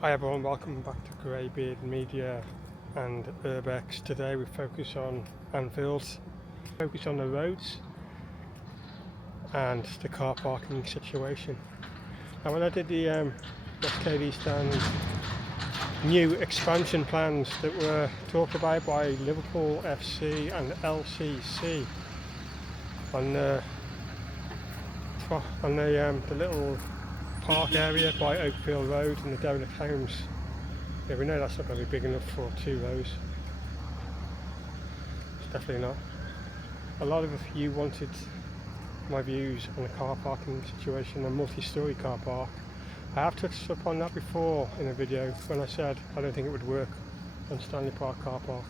Hi everyone, welcome back to GreyBeard Media and Urbex. Today we focus on Anfield, focus on the roads and the car parking situation. Now when I did the SKD stand new expansion plans that were talked about by Liverpool FC and LCC on the little park area by Oakfield Road and the derelict homes. Yeah, we know that's not going to be big enough for 2 rows. It's definitely not. A lot of you wanted my views on the car parking situation, a multi-storey car park. I have touched upon that before in a video when I said I don't think it would work on Stanley Park car park.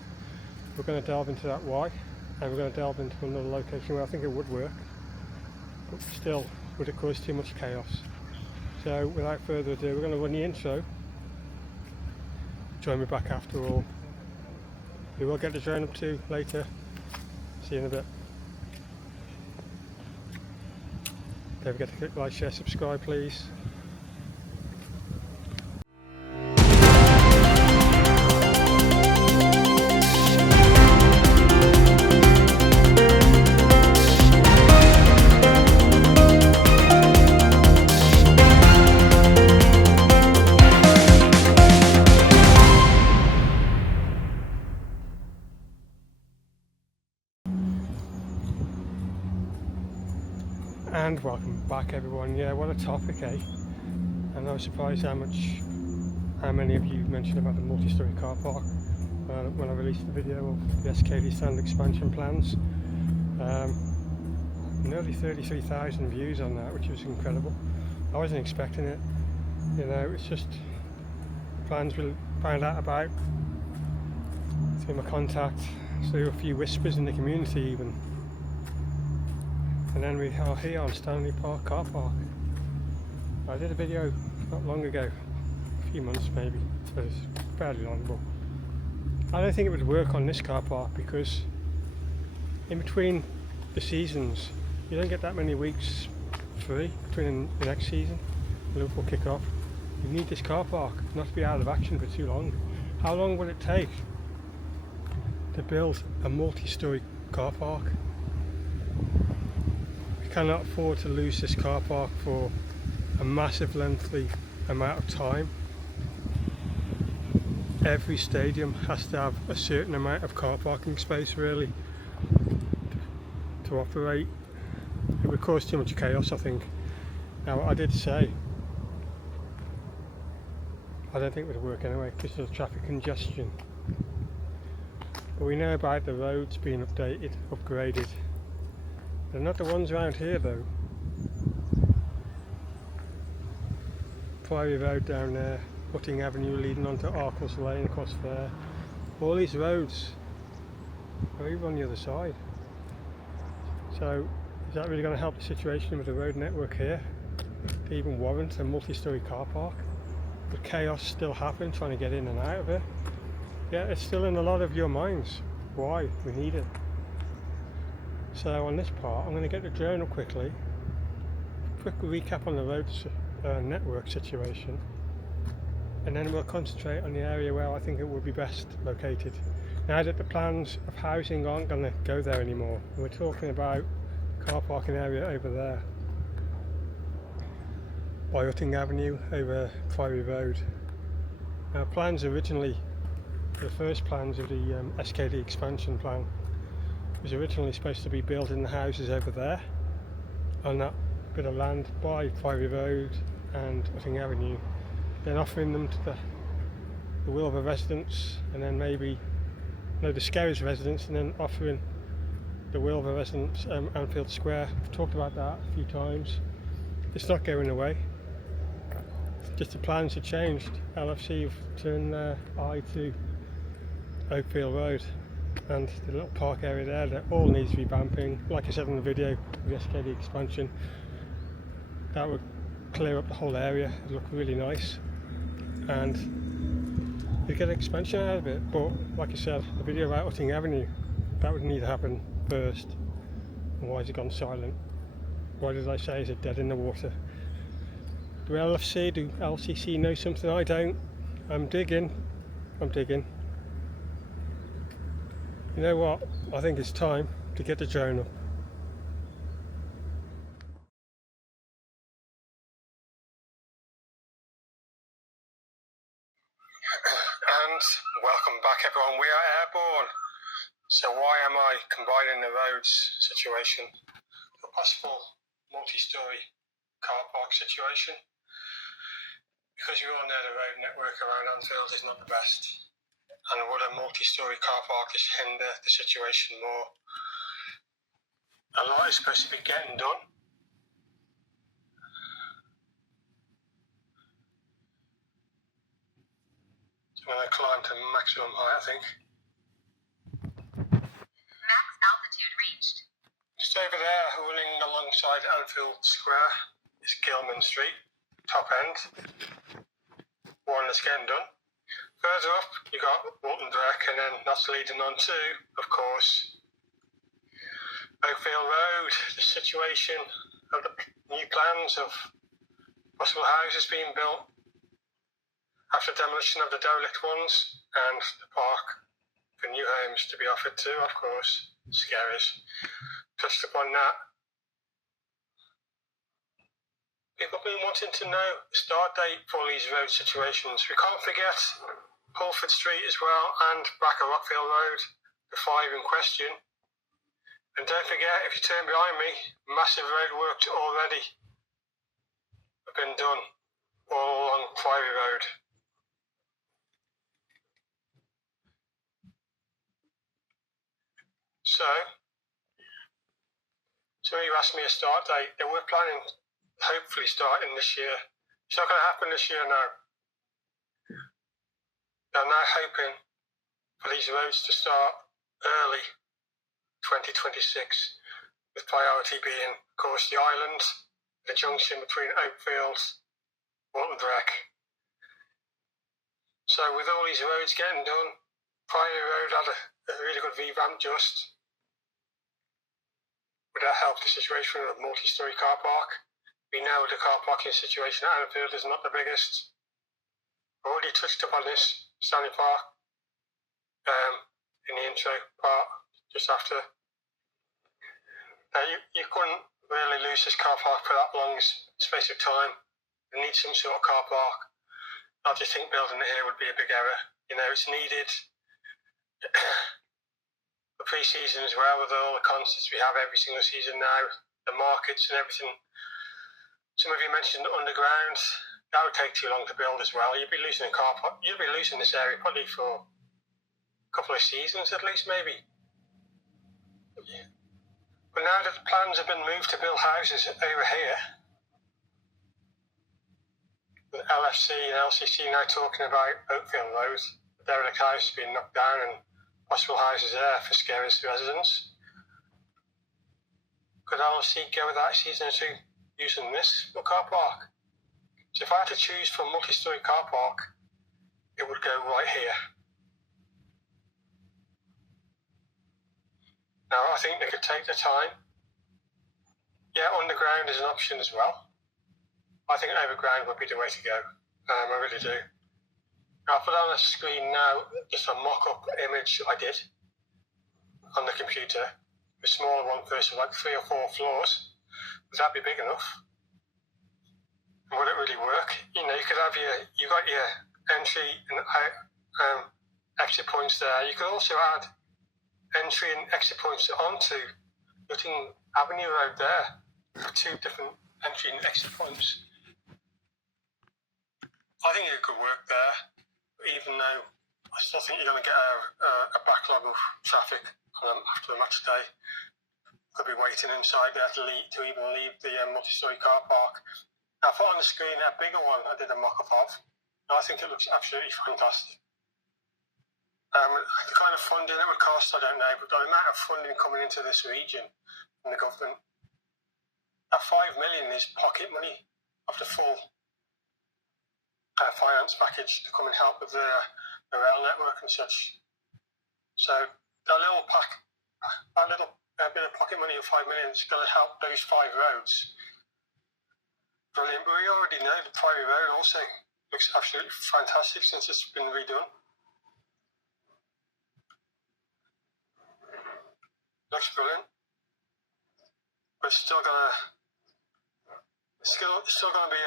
We're going to delve into that why, and we're going to delve into another location where I think it would work, but still would it cause too much chaos. So without further ado, we're going to run the intro. Join me back after all. We will get the drone up to later. See you in a bit. Don't forget to click like, share, subscribe please. And welcome back everyone. Yeah, what a topic, eh? And I was surprised how many of you mentioned about the multi-storey car park when I released the video of the SKD stand expansion plans. Nearly 33,000 views on that, which was incredible. I wasn't expecting it. You know, it's just plans we found out about through my contact, through a few whispers in the community even. And then we are here on Stanley Park car park. I did a video not long ago, a few months maybe, so it's fairly long, but I don't think it would work on this car park because in between the seasons you don't get that many weeks free between the next season and Liverpool kick off. You need this car park not to be out of action for too long. How long would it take to build a multi-storey car park? Cannot afford to lose this car park for a massive lengthy amount of time. Every stadium has to have a certain amount of car parking space really to operate. It would cause too much chaos, I think. Now I did say I don't think it would work anyway because of the traffic congestion, but we know about the roads being updated, upgraded. They're not the ones around here though. Priory Road down there, Putting Avenue leading onto Arkles Lane across there. All these roads are over on the other side. So is that really going to help the situation with the road network here to even warrant a multi-storey car park? Would chaos still happen trying to get in and out of it? Yeah, it's still in a lot of your minds why we need it. So on this part, I'm going to get the drone up quickly, quick recap on the road network situation, and then we'll concentrate on the area where I think it would be best located. Now that the plans of housing aren't going to go there anymore, we're talking about car parking area over there, by Utting Avenue over Priory Road. Now plans originally, the first plans of the SKD expansion plan, was originally supposed to be building the houses over there on that bit of land by Priory Road and Utting Avenue, then offering them to the Wilbur residents, and then maybe the Skerries residents, and then offering the Wilbur residents Anfield Square. We've talked about that a few times. It's not going away. Just the plans have changed. LFC have turned their eye to Oakfield Road and the little park area there that all needs revamping. Like I said in the video, the SKD expansion, that would clear up the whole area. It would look really nice and you get expansion out of it. But like I said, the video about Utting Avenue, that would need to happen first. And why has it gone silent? Why did I say is it dead in the water? Do LFC, do LCC know something I don't? I'm digging. You know what? I think it's time to get the drone up. And welcome back, everyone. We are airborne. So why am I combining the roads situation? A possible multi-storey car park situation. Because you all know the road network around Anfield is not the best. And would a multi-storey car park just hinder the situation more? A lot is supposed to be getting done. So I'm going to climb to maximum height, I think. Max altitude reached. Just over there, running alongside Anfield Square, is Gilman Street, top end. One that's getting done. Further up, you got Walton Dreck, and then that's leading on to, of course, Oakfield Road. The situation of the new plans of possible houses being built after demolition of the derelict ones, and the park for new homes to be offered too, of course. Scaries. Touched upon that. People have been wanting to know the start date for these road situations. We can't forget Pulford Street as well, and back of Rockfield Road, the 5 in question. And don't forget, if you turn behind me, massive roadworks already have been done all along Priory Road. So you asked me a start date. They were planning, hopefully, starting this year. It's not going to happen this year now. They're now hoping for these roads to start early 2026, with priority being, of course, the island, the junction between Oakfield, Walton Dreck. So with all these roads getting done, Priory Road had a really good revamp just. Would that help the situation of a multi-storey car park? We know the car parking situation at Anfield is not the biggest. I already touched upon this, Stanley Park, in the intro part, just after. Now, you couldn't really lose this car park for that long space of time. You need some sort of car park. I just think building it here would be a big error. You know, it's needed for pre-season as well, with all the concerts we have every single season now, the markets and everything. Some of you mentioned underground. That would take too long to build as well. You'd be losing a car park. You'd be losing this area probably for a couple of seasons at least, maybe. Yeah. But now that the plans have been moved to build houses over here, with LFC and LCC now talking about Oakfield Road, the derelict house being knocked down and possible houses there for Scaries residents. Could LFC go with that season or two using this for car park? So if I had to choose for a multi-storey car park, it would go right here. Now I think they could take their time. Yeah, underground is an option as well. I think overground would be the way to go. I really do. I'll put on the screen now just a mock-up image I did on the computer. A smaller one first, like 3 or 4 floors. Would that be big enough? Would it really work? You know, you could have you got your entry and exit points there. You could also add entry and exit points onto Nutting Avenue Road there. 2 different entry and exit points. I think it could work there, even though I still think you're going to get a backlog of traffic after the match day. Could be waiting inside there to even leave the multi-storey car park. Now, I put on the screen a bigger one I did a mock-up of. I think it looks absolutely fantastic. The kind of funding it would cost, I don't know, but the amount of funding coming into this region from the government, that 5 million is pocket money of the full finance package to come and help with the rail network and such. So that little bit of pocket money of 5 million is going to help those 5 roads. Brilliant. But we already know the Priory Road also Looks absolutely fantastic since it's been redone. Looks brilliant. But it's still gonna be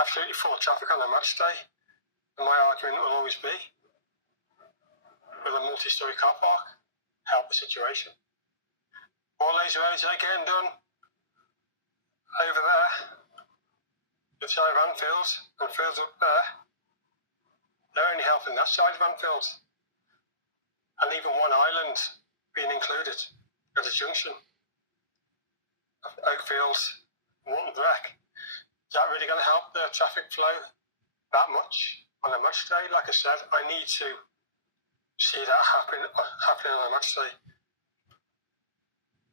absolutely full of traffic on a match day. And my argument will always be, with a multi-storey car park, help the situation. All those roads that are getting done over there, the side of Anfield and fields up there, they're only helping that side of Anfield. And even one island being included at a junction of Oakfield, Walton Breck. Is that really going to help the traffic flow that much on a match day? Like I said, I need to see that happening on a match day.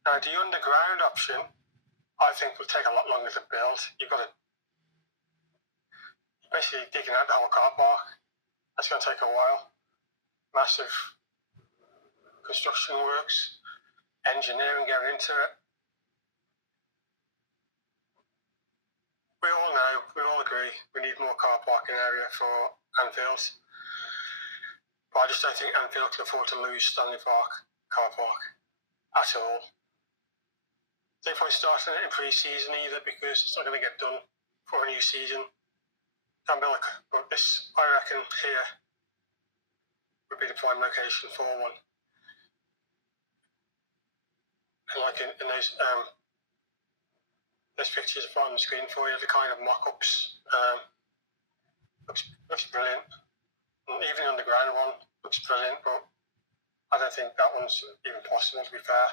Now, the underground option, I think, will take a lot longer to build. You've got to basically digging out the whole car park. That's going to take a while. Massive construction works, engineering going into it. We all agree, we need more car parking area for Anfield. But I just don't think Anfield can afford to lose Stanley Park car park at all. They probably starting it in pre-season either because it's not going to get done for a new season. But this, I reckon, here would be the prime location for one. And like in those pictures I've got on the screen for you, the kind of mock-ups, looks brilliant. And even the underground one looks brilliant, but I don't think that one's even possible, to be fair.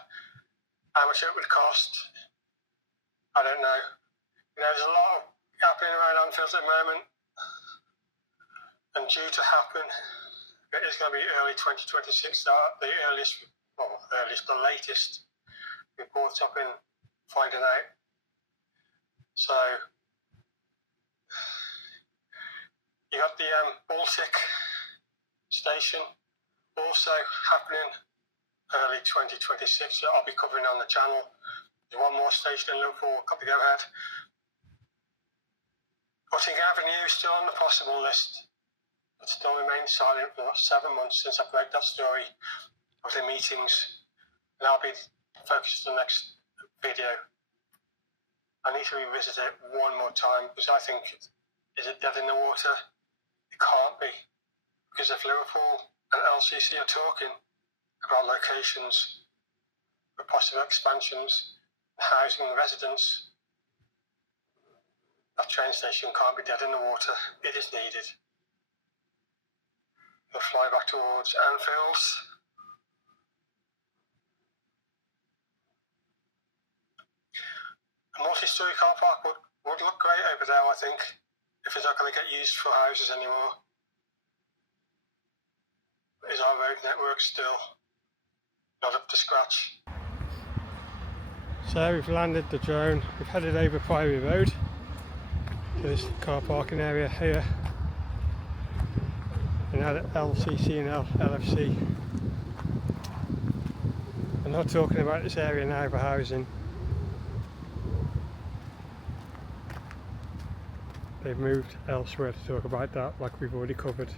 How much it would cost, I don't know. You know, there's a lot happening around Anfield at the moment, and due to happen, it is going to be early 2026. The latest reports I've been finding out. So you got the Baltic station also happening early 2026 that I'll be covering on the channel. There's one more station in Liverpool, got to go ahead. Putting Avenue is still on the possible list, but still remains silent for 7 months since I broke that story of the meetings, and I'll be focused on the next video. I need to revisit it one more time because I think, is it dead in the water? It can't be, because if Liverpool and LCC are talking about locations for possible expansions, housing residents, that train station can't be dead in the water. It is needed. We'll fly back towards Anfield. A multi-storey car park would look great over there, I think, if it's not going to get used for houses anymore. Is our road network still not up to scratch? So we've landed the drone, we've headed over Priory Road to this car parking area here, and now at LCC and LFC. I'm not talking about this area now for housing. They've moved elsewhere to talk about that, like we've already covered.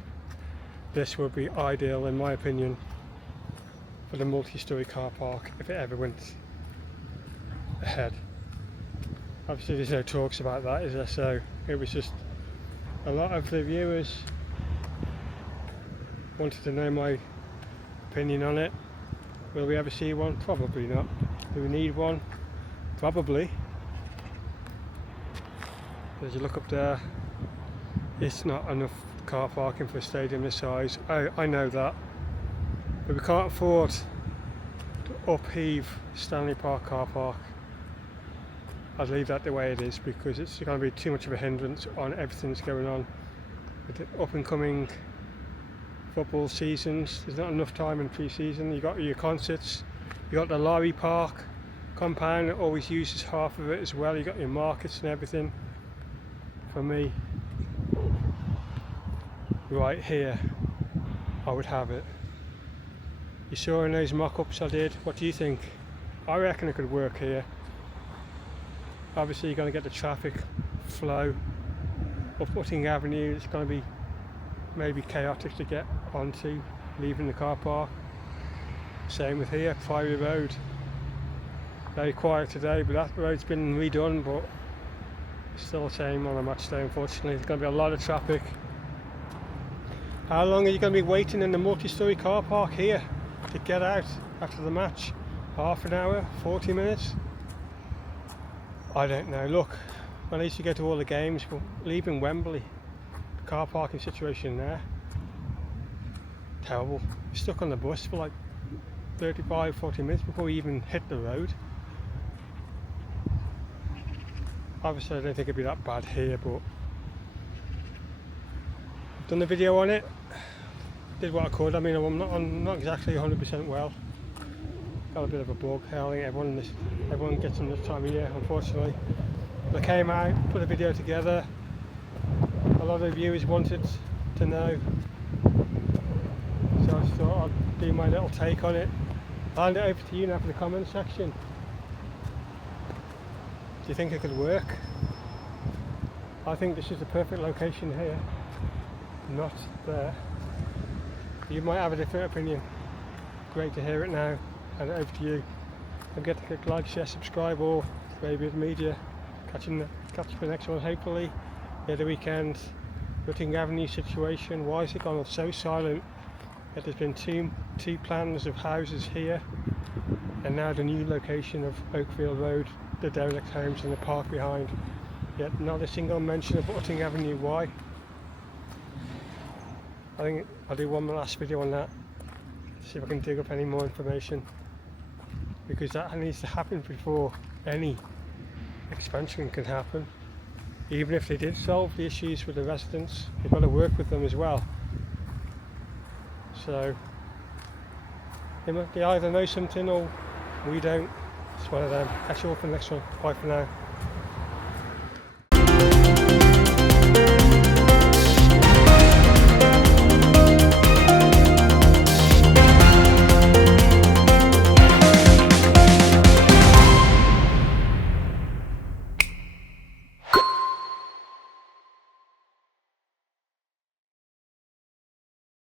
This would be ideal, in my opinion, for the multi-storey car park if it ever went ahead. Obviously there's no talks about that, is there? So it was just a lot of the viewers wanted to know my opinion on it. Will we ever see one? Probably not. Do we need one? Probably. As you look up there, it's not enough car parking for a stadium this size. I know that, but we can't afford to upheave Stanley Park car park. I'd leave that the way it is because it's going to be too much of a hindrance on everything that's going on with the up and coming football seasons. There's not enough time in pre-season. You got your concerts, you got the lorry park compound that always uses half of it as well. You got your markets and everything. For me, right here, I would have it. You saw in those mock-ups I did. What do you think? I reckon it could work here. Obviously you're going to get the traffic flow up Utting Avenue. It's going to be maybe chaotic to get onto, leaving the car park. Same with here, Priory Road. Very quiet today, but that road's been redone, but still the same on a match day, unfortunately. There's going to be a lot of traffic. How long are you going to be waiting in the multi-storey car park here to get out after the match? Half an hour? 40 minutes? I don't know. Look, I used to go to all the games, but leaving Wembley, the car parking situation there, terrible. You're stuck on the bus for like 35-40 minutes before you even hit the road. Obviously I don't think it'd be that bad here, but I've done a video on it, did what I could. I mean, I'm not exactly 100% well, got a bit of a bug. I think everyone gets them this time of year, unfortunately. But I came out, put a video together, a lot of viewers wanted to know, so I thought I'd do my little take on it. I'll hand it over to you now for the comment section. Do you think it could work? I think this is the perfect location here, not there. You might have a different opinion. Great to hear it now. Hand it over to you. Don't forget to click like, share, subscribe, or GreyBeard Media. Catch you for the next one, hopefully. Yeah, the weekend. Utting Avenue situation. Why is it gone so silent? Yet there's been two plans of houses here, and now the new location of Oakfield Road, the derelict homes and the park behind. Yet not a single mention of Utting Avenue. Why? I think I'll do one last video on that, see if I can dig up any more information, because that needs to happen before any expansion can happen. Even if they did solve the issues with the residents, they've got to work with them as well. So they either know something or we don't. It's one of them. Catch you all for the next one. Bye for now.